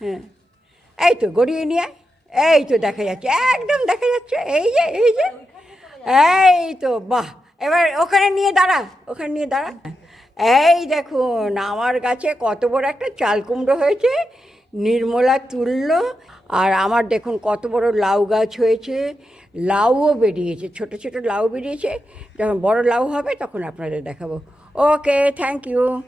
হ্যাঁ। এই তো গড়িয়ে নিয়ে। এই তো দেখা যাচ্ছে, একদম দেখা যাচ্ছে। এই যে এই যে। এই তো, বাহ। এবার ওখানে নিয়ে দাঁড়া, ওখানে নিয়ে দাঁড়া। এই দেখুন, আমার গাছে কত বড় একটা চাল কুমড়ো হয়েছে, নির্মলা তুললো আর আমার দেখুন কত বড় লাউ গাছ হয়েছে। লাউও বেরিয়েছে, ছোট ছোট লাউ বেরিয়েছে। যখন বড় লাউ হবে, তখন আপনাদের দেখাবো। Okay, thank you.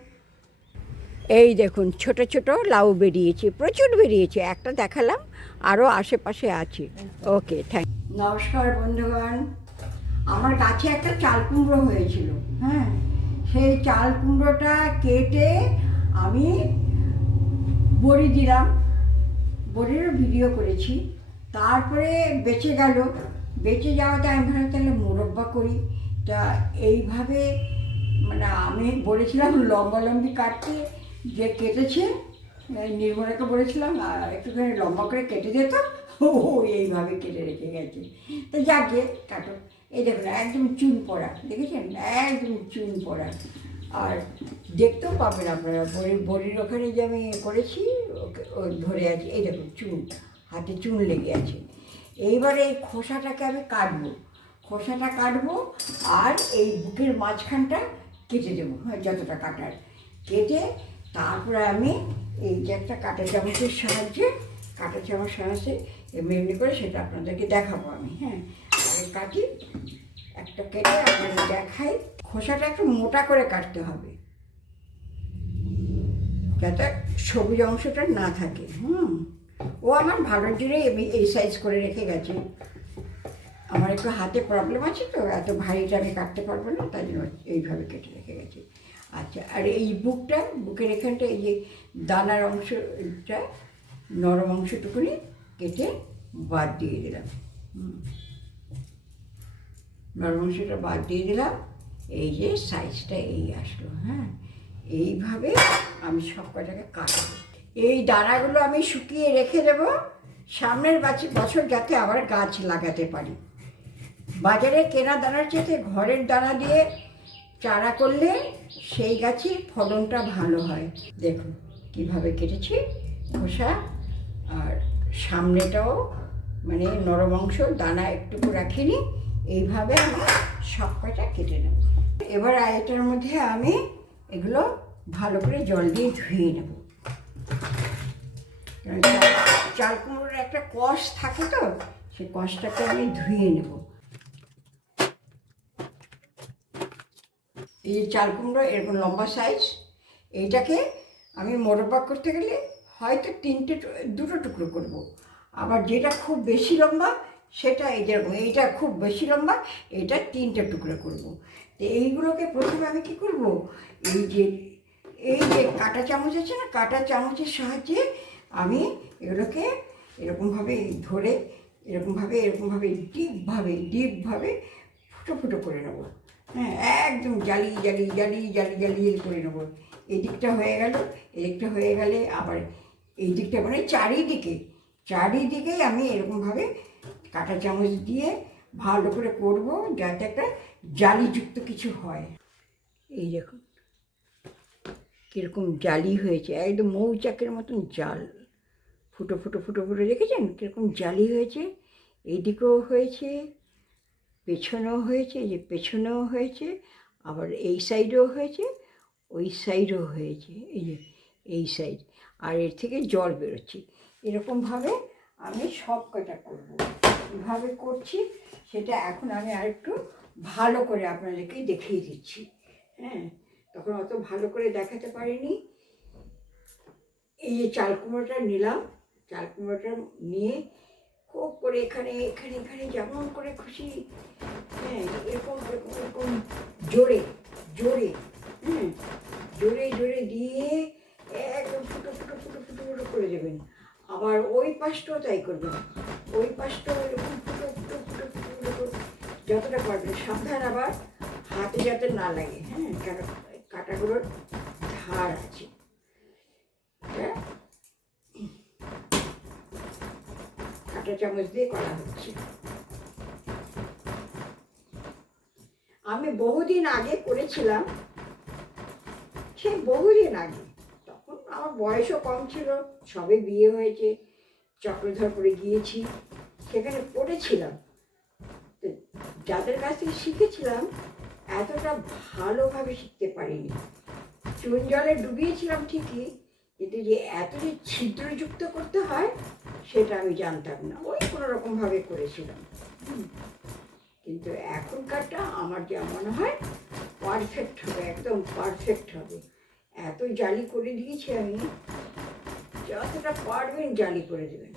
এই দেখুন, ছোট ছোট লাউ বেরিয়েছে, প্রচুর বেরিয়েছে, একটা দেখালাম আরও আশেপাশে আছে। ওকে, থ্যাংক নমস্কার বন্ধুগণ। আমার গাছে একটা চাল কুমড়ো হয়েছিল হ্যাঁ? সেই চাল কুমড়োটা কেটে আমি বড়ি দিলাম বড়িরও ভিডিও করেছি। তারপরে বেঁচে গেল। বেঁচে যাওয়াতে আমি ভাবলাম, তাহলে মোরব্বা করি। তা এইভাবে মানে আমি বলেছিলাম, লম্বা লম্বি কাটতে। যে কেটেছে নির্মলাকে বলেছিলাম, আর একটুখানি লম্বা করে কেটে যেত ও এইভাবে কেটে রেখে গেছে। তো যাকে কাটো। এই দেখুন, একদম চুন পড়া, দেখেছেন? একদম চুন পড়া। আর দেখতেও পাবেন আপনারা বড়ির বড়ির ওখানে যে আমি করেছি ধরে আছি, এই দেখুন, চুন, হাতে চুন লেগে আছে। এইবারে এই খোসাটাকে আমি কাটবো। খোসাটা কাটবো, আর এই বুকের মাঝখানটা কেটে দেবো হ্যাঁ যতটা কাটার। কেটে তারপরে আমি এই যে একটা কাঁটা চামচের সাহায্যে, কাঁটা চামচ সাহায্যে এমনি এমনি করে সেটা আপনাদেরকে দেখাবো আমি হ্যাঁ? আগে কাটি, একটা কেটে আপনাদের দেখাই। খোসাটা একটু মোটা করে কাটতে হবে। যাতে সবুজ অংশটা না থাকে, হুম? ও আমার ভালোর জন্যই আমি এই সাইজ করে রেখে গেছি। আমার একটু হাতে প্রবলেম আছে তো, এত ভারীটা আমি কাটতে পারব না, তাই জন্য এইভাবে কেটে রেখে গেছি। আচ্ছা আর এই বুকটা বুকের এখানটা এই যে দানার অংশটা, নরম অংশটুকুনি কেটে বাদ দিয়ে দিলাম। নরম অংশটা বাদ দিয়ে দিলাম, এই যে সাইজটা এই আসলো হ্যাঁ। এইভাবে আমি সব কটাকে কাটবো। এই দানাগুলো আমি শুকিয়ে রেখে দেবো, সামনের বছর যাতে আবার গাছ লাগাতে পারি। বাজারে কেনা দানার চেয়ে ঘরের দানা দিয়ে চারা করলে সেই গাছে ফলনটা ভালো হয়। দেখুন, কীভাবে কেটেছি খোসা আর সামনেটাও মানে নরম অংশ, দানা একটুকু রাখিনি। এইভাবে আমি সব কটা কেটে নেব। এবার এটার মধ্যে আমি এগুলো ভালো করে জল দিয়ে ধুয়ে নেব। চাল কুমড়োর একটা কষ থাকে তো, সেই কষটাকে আমি ধুয়ে নেব। এই যে চাল কুমড়ো, এরকম লম্বা সাইজ এইটাকে আমি মোরব্বা করতে গেলে হয়তো তিনটে দুটো টুকরো করব। আবার যেটা খুব বেশি লম্বা, সেটা এই যেরকম এইটা খুব বেশি লম্বা, এটা তিনটে টুকরো করব। তো এইগুলোকে প্রথমে আমি কি করব এই যে এই যে কাঁটা চামচ আছে না, কাঁটা চামচের সাহায্যে আমি এগুলোকে এরকমভাবে ধরে, এরকমভাবে এরকমভাবে ডিপভাবে ডিপভাবে ফুটো ফুটো করে নেব হ্যাঁ একদম জালি জালি জালি জালি জালি করে নেব। এই দিকটা হয়ে গেল এদিকটা হয়ে গেলে আবার এই দিকটা মানে চারিদিকে চারিদিকেই আমি এরকমভাবে কাঁটা চামচ দিয়ে ভালো করে করব যাতে একটা জালিযুক্ত কিছু হয়। এই দেখুন কীরকম জালি হয়েছে, একদম মৌচাকের মতন জাল। ফুটো ফুটো ফুটো ফুটো দেখেছেন কীরকম জালি হয়েছে, এইদিকেও হয়েছে পেছনেও হয়েছে যে পেছনেও হয়েছে, আবার এই সাইডেও হয়েছে, ওই সাইডও হয়েছে, এই যে এই সাইড। আর এর থেকে জল বেরোচ্ছে। এরকমভাবে আমি সব কটা করব? কীভাবে করছি, সেটা এখন আমি আরেকটু ভালো করে আপনাদেরকে দেখিয়ে দিচ্ছি। হ্যাঁ তখন অত ভালো করে দেখাতে পারিনি। এই যে চাল কুমড়োটা নিলাম, চাল কুমড়োটা নিয়ে খুব করে এখানে এখানে এখানে যেমন করে খুশি হ্যাঁ এরকম এরকম এরকম জোরে জোরে হ্যাঁ জোরে জোরে দিয়ে একদম ফুটো ফুটো ফুটো ফুটো ফুটো করে দেবেন। আবার ওই পাশটাও তাই করবেন। ওই পাশটাও এরকম ফুটো ফুটো ফুটো ফুটো ফুটো যতটা পারবেন। সাবধান আবার হাতে যাতে না লাগে হ্যাঁ কারণ কাটাগুলোর ধার আছে হ্যাঁ কাঁটা দিয়ে করা হচ্ছে আমি বহুদিন আগে করেছিলাম, সেই বহুদিন আগে। তখন আমার বয়সও কম ছিল, সবে বিয়ে হয়েছে চক্রধরপুরে গিয়েছি, সেখানে পড়েছিলাম। যাদের কাছ থেকে শিখেছিলাম, এতটা ভালোভাবে শিখতে পারিনি। চুন জলে ডুবিয়েছিলাম ঠিকই, কিন্তু যে এত যে ছিদ্রযুক্ত করতে হয় সেটা আমি জানতাম না। ওই কোনো রকমভাবে করেছিলাম। কিন্তু এখনকারটা আমার যা মনে হয় পারফেক্ট হবে, একদম পারফেক্ট হবে। এত জালি করে দিয়েছি আমি, যতটা পারবেন জালি করে দেবেন।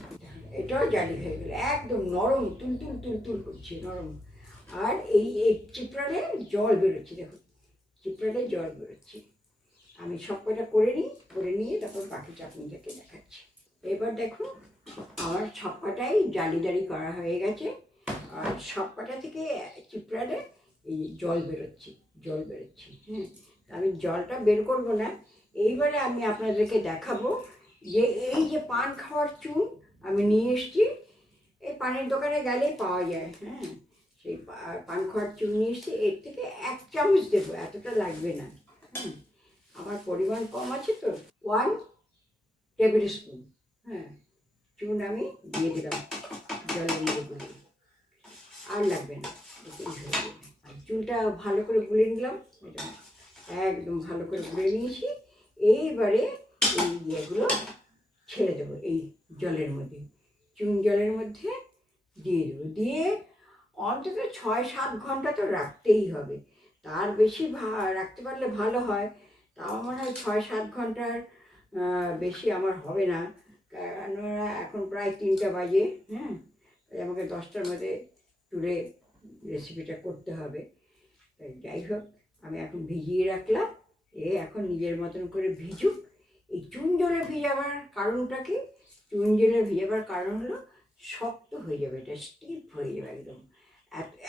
এটাও জালি হয়ে গেল। একদম নরম, তুলতুল তুলতুল করছে নরম। আর এই এই চিপড়ালে জল বেরোচ্ছে, দেখো। চিপড়ালে জল বেরোচ্ছে। আমি সব কটা করে নিই, করে নিয়ে তারপর বাকি চাটনিটাকে দেখাচ্ছি। এবার দেখো আমার সব কটাই জালি জালি করা হয়ে গেছে। আর কটা থেকে চিপড়ালে এই জল বেরোচ্ছে জল বেরোচ্ছে হ্যাঁ। আমি জলটা বের করব না। এইবারে আমি আপনাদেরকে দেখাবো যে এই যে পান খাওয়ার চুন আমি নিয়ে এসেছি। এই পানের দোকানে গেলেই পাওয়া যায় হ্যাঁ। সেই পান খাওয়ার চুন নিয়ে এসেছি। এর থেকে এক চামচ দেবো, এতটা লাগবে না হ্যাঁ। আমার পরিমাণ কম আছে তো। ওয়ান টেবিল স্পুন হ্যাঁ। চুন আমি দিয়ে দিলাম। জলের দিয়ে গুলিয়ে আর লাগবে না। আর চুনটা ভালো করে গুলে নিলাম। একদম ভালো করে গুলে নিয়েছি। এইবারে এই ইয়েগুলো ছেড়ে দেবো, এই জলের মধ্যে। চুন জলের মধ্যে দিয়ে দেবো। দিয়ে অন্তত ছয় সাত ঘণ্টা তো রাখতেই হবে। তার বেশি রাখতে পারলে ভালো হয়। তাও মনে হয় ছয় সাত ঘণ্টার বেশি আমার হবে না। কেননা এখন প্রায় তিনটা বাজে হ্যাঁ? আমাকে দশটার মধ্যে তুলে রেসিপিটা করতে হবে। তাই যাই হোক, আমি এখন ভিজিয়ে রাখলাম। এ এখন নিজের মতন করে ভিজুক। এই চুন জলে ভিজাবার কারণটা কি চুন জলে ভিজাবার কারণ হলো শক্ত হয়ে যাবে, এটা স্টিফ হয়ে যাবে একদম।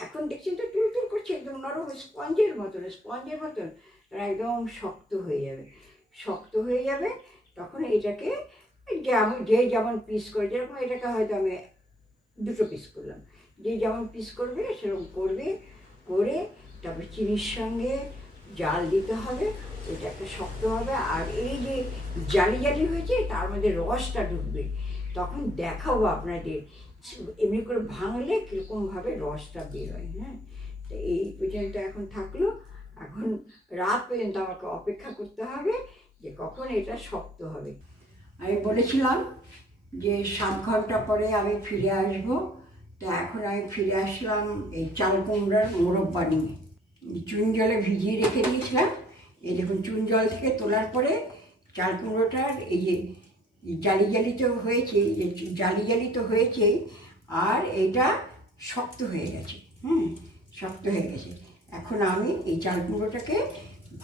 এখন দেখছেন তো টুল টুল করছে একদম নরম স্পঞ্জের মতন স্পঞ্জের মতন একদম শক্ত হয়ে যাবে। শক্ত হয়ে যাবে, তখন এটাকে যেমন, যে যেমন পিস করে, যেরকম এটাকে হয়তো আমি দুটো পিস করলাম। যে যেমন পিস করবে, সেরকম করবে, করে তারপর চিনির সঙ্গে জাল দিতে হবে এটা একটা শক্ত হবে। আর এই যে জালি জালি হয়েছে, তার মধ্যে রসটা ঢুকবে। তখন দেখাবো আপনাদের, এমনি করে ভাঙলে কীরকমভাবে রসটা বেরোয় হ্যাঁ? তো এই পর্যন্ত এখন থাকল। এখন রাত পর্যন্ত আমাকে অপেক্ষা করতে হবে যে কখন এটা শক্ত হবে। আমি বলেছিলাম যে সাত ঘণ্টা পরে আমি ফিরে আসব। তা এখন আমি ফিরে আসলাম এই চাল কুমড়ার মোরব্বা নিয়ে। চুন জলে ভিজিয়ে রেখে দিয়েছিলাম। এই দেখুন, চুন জল থেকে তোলার পরে চাল কুমড়োটার এই যে জালি জালি তো হয়েছে জালি জালি তো হয়েছে, আর এটা শক্ত হয়ে গেছে, হুম, শক্ত হয়ে গেছে। এখন আমি এই চাল কুমড়োটাকে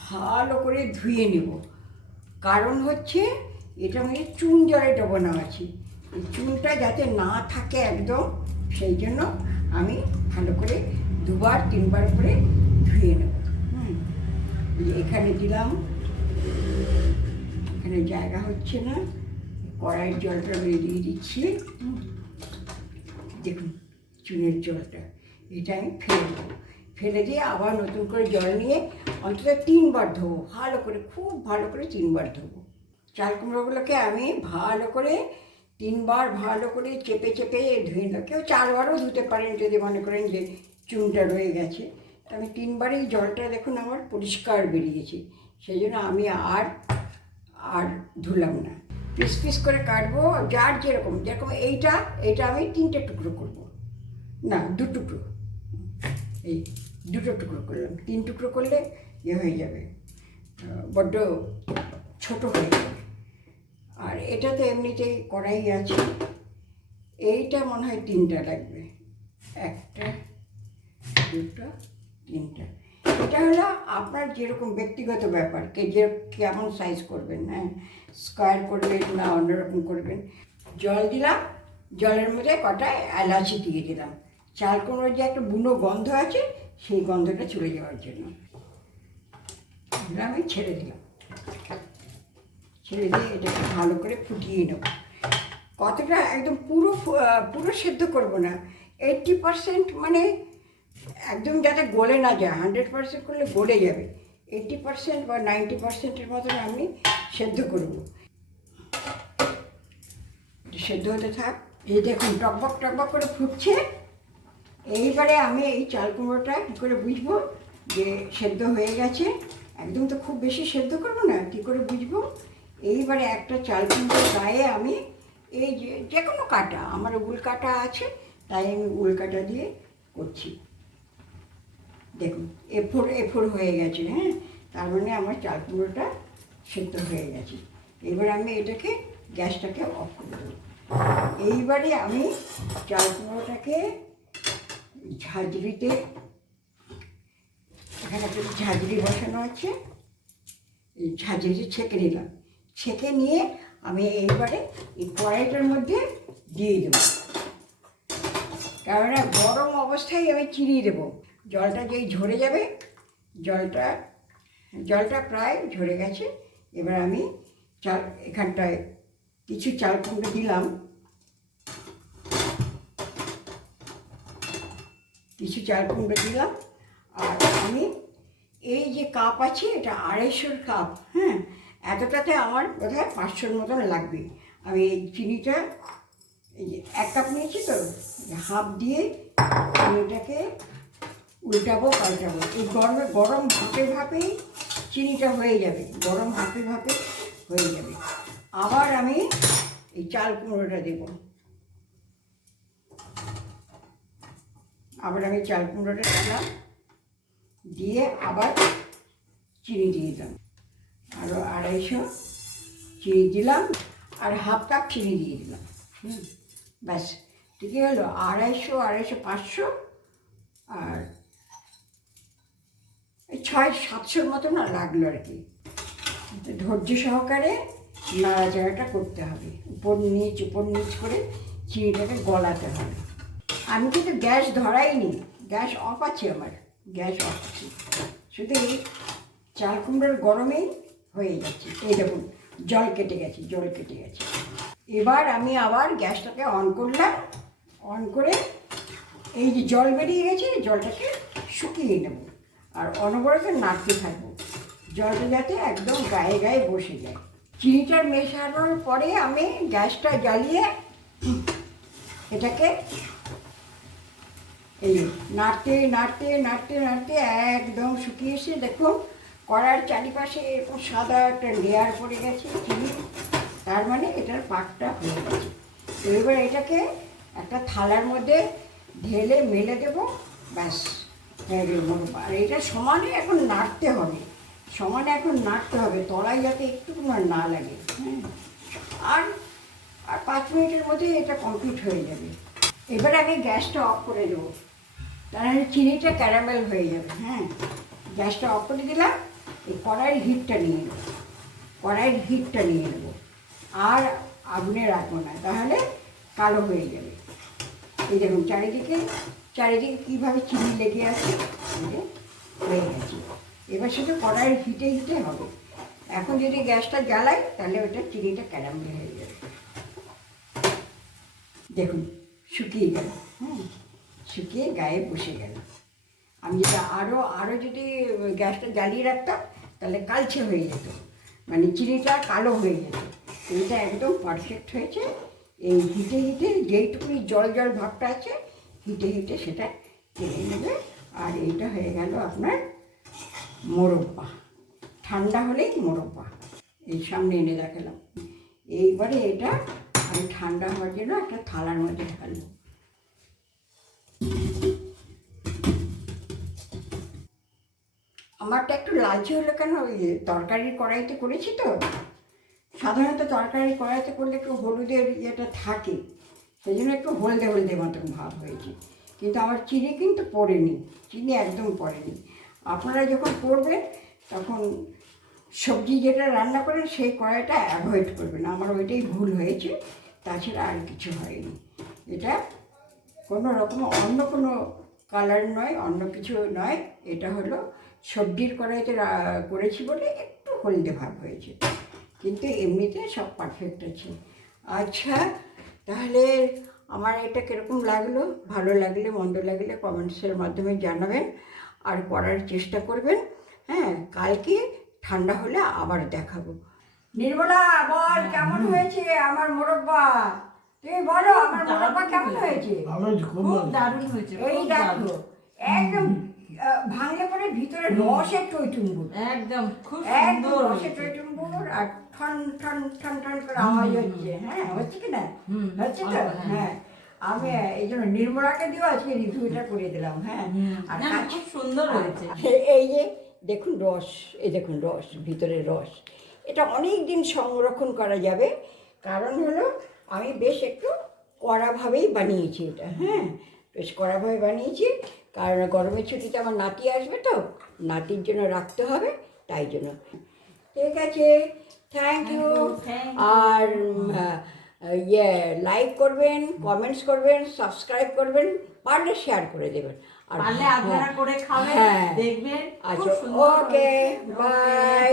ভালো করে ধুয়ে নেব। কারণ হচ্ছে এটা মানে চুন জলে ডোবানো আছে। এই চুনটা যাতে না থাকে একদম, সেই জন্য আমি ভালো করে দুবার, তিনবার করে ধুয়ে নেব। হুম। এখানে দিলাম। এখানে জায়গা হচ্ছে না। কড়াইয়ের জলটা দিয়ে দিচ্ছি। দেখুন, চুনের জলটা। এটা আমি ফেলে দেবো। ফেলে দিয়ে আবার নতুন করে জল নিয়ে অন্তত তিনবার ধোবো। ভালো করে, খুব ভালো করে তিনবার ধোবো। চাল কুমড়োগুলোকে আমি ভালো করে তিনবার ভালো করে চেপে চেপে ধুয়ে নেব। কেউ চারবারও ধুতে পারেন যদি মনে করেন যে চুনটা রয়ে গেছে। তা আমি তিনবারই জলটা দেখুন আমার পরিষ্কার বেরিয়েছে। সেই জন্য আমি আর আর ধুলাম না। পিস পিস করে কাটবো, যার যেরকম যেরকম এইটা এইটা আমি তিনটে টুকরো করব। না, দু টুকরো। এই দুটো টুকরো করলাম। তিন টুকরো করলে ইয়ে হয়ে যাবে। বড্ড ছোট হয়ে যাবে। আর এটা তো এমনিতেই করাই আছে। এইটা মনে হয় তিনটা লাগবে। একটা, দুটো, তিনটা। এটা হলো আপনার যেরকম ব্যক্তিগত ব্যাপার, কে যে কেমন সাইজ করবেন হ্যাঁ? স্কোয়ার করবেন না অন্যরকম করবেন। জল দিলাম, জলের মধ্যে কটা এলাচি দিয়ে দিলাম। চাল কুমড়োর যে একটা বুনো গন্ধ আছে, সেই গন্ধটা চলে যাওয়ার জন্য। আমি ছেড়ে দিলাম। ছেড়ে দিয়ে এটাকে ভালো করে ফুটিয়ে নেব। কতটা একদম পুরো পুরো সেদ্ধ করব না। এইট্টি পারসেন্ট মানে একদম যাতে গলে না যায় হান্ড্রেড পারসেন্ট করলে গলে যাবে। এইট্টি পারসেন্ট বা নাইনটি পারসেন্টের মতন আমি সেদ্ধ করব। সেদ্ধ হতে থাক। এই দেখুন টকবক টকবক করে ফুটছে। এইবারে আমি এই চাল কুমড়োটা কী করে বুঝব যে সেদ্ধ হয়ে গেছে? একদম তো খুব বেশি সেদ্ধ করব না, কী করে বুঝব? এইবারে একটা চাল কুমড়োর গায়ে আমি এই যে যে কোনো কাটা, আমার উল কাটা আছে, তাই আমি উল কাটা দিয়ে করছি। দেখুন, এফোর এফোর হয়ে গেছে হ্যাঁ? তার মানে আমার চাল কুমড়োটা সেদ্ধ হয়ে গেছে। এবার আমি এটাকে, গ্যাসটাকে অফ করে দেবো। এইবারে আমি চাল কুমড়োটাকে ঝাঁঝরিতে, এখানে একটা ঝাঁঝরি বসানো আছে, এই ঝাঁঝরি ছেঁকে নিলাম। ছেঁকে নিয়ে আমি এইবারে এই কড়াইটার মধ্যে দিয়ে দেবো। কেননা গরম অবস্থায় আমি চিনিয়ে দেবো। জলটা যেই ঝরে যাবে, জলটা জলটা প্রায় ঝরে গেছে। এবার আমি চাল, এখানটায় কিছু চাল কুমড়ো দিলাম। কিছু চাল কুমড়ো দিলাম। আর আমি এই যে কাপ আছে, এটা আড়াইশোর কাপ হ্যাঁ? এতটাতে আমার বোধহয় পাঁচশোর মতন লাগবে। আমি এই চিনিটা, এই যে এক কাপ নিয়েছি তো হাফ দিয়ে চিনিটাকে উল্টাবো, পাল্টাবো। এই গরমে গরম ভাপে ভাপেই চিনিটা হয়ে যাবে, গরম ভাপে ভাপে হয়ে যাবে। আবার আমি এই চাল কুমড়োটা দেবো। আবার আমি চাল কুমড়োটা দিলাম, দিয়ে আবার চিনি দিয়ে দিলাম। আরও আড়াইশো চিনি দিলাম আর হাফ কাপ চিনি দিয়ে দিলাম। হুম, ব্যাস ঠিকই হলো। আড়াইশো আড়াইশো পাঁচশো আর ছয়, সাতশোর মতো না লাগল আর কি। ধৈর্য সহকারে নাড়াচাড়াটা করতে হবে। উপর নিচ উপর নিচ করে চিনিটাকে গলাতে হবে। আমি কিন্তু গ্যাস ধরাইনি। গ্যাস অফ আছে আমার। গ্যাস অফ আছে। শুধু চাল কুমড়োর গরমেই হয়ে যাচ্ছে এই দেখুন, জল কেটে গেছে, জল কেটে গেছে। এবার আমি আবার গ্যাসটাকে অন করলাম। অন করে এই যে জল বেরিয়ে গেছে, জলটাকে শুকিয়ে নেব। আর অনবরত নাড়তে থাকব। জলটা যাতে একদম গায়ে গায়ে বসে যায়। চিনিটার মেশানোর পরে আমি গ্যাসটা জ্বালিয়ে এটাকে এই নাড়তে নাড়তে নাড়তে নাড়তে একদম শুকিয়ে এসে দেখুন কড়ার চারিপাশে এরকম সাদা একটা লেয়ার পড়ে গেছে, চিনি। তার মানে এটার পাকটা হয়ে গেছে। তো এবার এটাকে একটা থালার মধ্যে ঢেলে মেলে দেবো, ব্যাস আর এটা সমানে এখন নাড়তে হবে, সমানে এখন নাড়তে হবে, তলায় যাতে একটু না লাগে হ্যাঁ। আর আর পাঁচ মিনিটের মধ্যে এটা কমপ্লিট হয়ে যাবে। এবার আমি গ্যাসটা অফ করে দেবো। তাহলে চিনিটা ক্যারামেল হয়ে যাবে হ্যাঁ। গ্যাসটা অফ করে দিলাম। এই কড়াইয়ের হিটটা নিয়ে নেব। কড়াইয়ের হিটটা নিয়ে নেব। আর আগুনে রাখব না, তাহলে কালো হয়ে যাবে। এই দেখুন, চারিদিকে চারিদিকে কীভাবে চিনি লেগে আছে হয়ে গেছে। এবার সেটা কড়াইয়ের হিটে হিটে হবে। এখন যদি গ্যাসটা জ্বালাই, তাহলে ওটা চিনিটা ক্যারামেল হয়ে যাবে। দেখুন, শুকিয়ে গেল হ্যাঁ শুকিয়ে গায়ে বসে গেল। আমি যদি আরও আরও যদি গ্যাসটা জ্বালিয়ে রাখতাম তাহলে কালচে হয়ে যেত। মানে চিনিটা কালো হয়ে যেত। এটা একদম পারফেক্ট হয়েছে। এই হিটে হিটে যেইটুকুনি জল জল ভাবটা আছে, হিটে হিটে সেটা টেনে নেবে। আর এইটা হয়ে গেল আপনার মোরব্বা। ঠান্ডা হলেই মোরব্বা। এই সামনে এনে দেখালাম। এইবারে এটা আমি ঠান্ডা হওয়ার জন্য একটা থালার মধ্যে ঢালবো। আমারটা একটু লালচে হলো কেন? ওই তরকারির কড়াইতে করেছি তো। সাধারণত তরকারির কড়াইতে করলে একটু হলুদের ইয়েটা থাকে। সেই জন্য একটু হলদে হলদে মতন ভাব হয়েছে। কিন্তু আমার চিনি কিন্তু পড়েনি। চিনি একদম পড়েনি। আপনারা যখন করবেন, তখন সবজি যেটা রান্না করেন, সেই কড়াইটা অ্যাভয়েড করবেন। আমার ওইটাই ভুল হয়েছে। তাছাড়া আর কিছু হয়নি। এটা কোনো রকম অন্য কোনো কালার নয়, অন্য কিছু নয়। এটা হলো সবজির কড়াইতে করেছি বলে একটু হলদে ভাব হয়েছে। কিন্তু এমনিতে সব পারফেক্ট আছে। আচ্ছা তাহলে আমার এটা কীরকম লাগল? ভালো লাগলে মন্দ লাগলে কমেন্টসের মাধ্যমে জানাবেন আর করার চেষ্টা করবেন। হ্যাঁ কালকে ঠান্ডা হলে আবার দেখাবো। নির্মলা বল কেমন হয়েছে আমার মোরব্বা? তুমি বলো আমার মোরব্বা কেমন হয়েছে। খুব দারুণ হয়েছে এই দেখো। একদম ভাঙলে পরে ভিতরে রসের টইটুম্বুর। একদম খুব একদম রসের। টইটুম্বুর আর ঠন ঠন ঠন ঠন করে আওয়াজ হচ্ছে। হ্যাঁ হচ্ছে কি না? হচ্ছে তো? হ্যাঁ। হ্যাঁ। আমি এই জন্য নির্মলাকে দিয়েও আজকে রিভিউটা করে দিলাম হ্যাঁ। আর খুব সুন্দর হয়েছে। এই যে দেখুন রস এই দেখুন রস ভিতরের রস। এটা অনেক দিন সংরক্ষণ করা যাবে। কারণ হলো আমি বেশ একটু কড়াভাবেই বানিয়েছি এটা হ্যাঁ। বেশ কড়াভাবে বানিয়েছি। কারণ গরমের ছুটিতে আমার নাতি আসবে তো নাতির জন্য রাখতে হবে তাই জন্য। ঠিক আছে থ্যাংক ইউ আর ইয়ে লাইক করবেন কমেন্টস করবেন সাবস্ক্রাইব করবেন পারলে শেয়ার করে দেবেন। আর আপনারা করে খাবেন হ্যাঁ। দেখবেন আচ্ছা ওকে বাই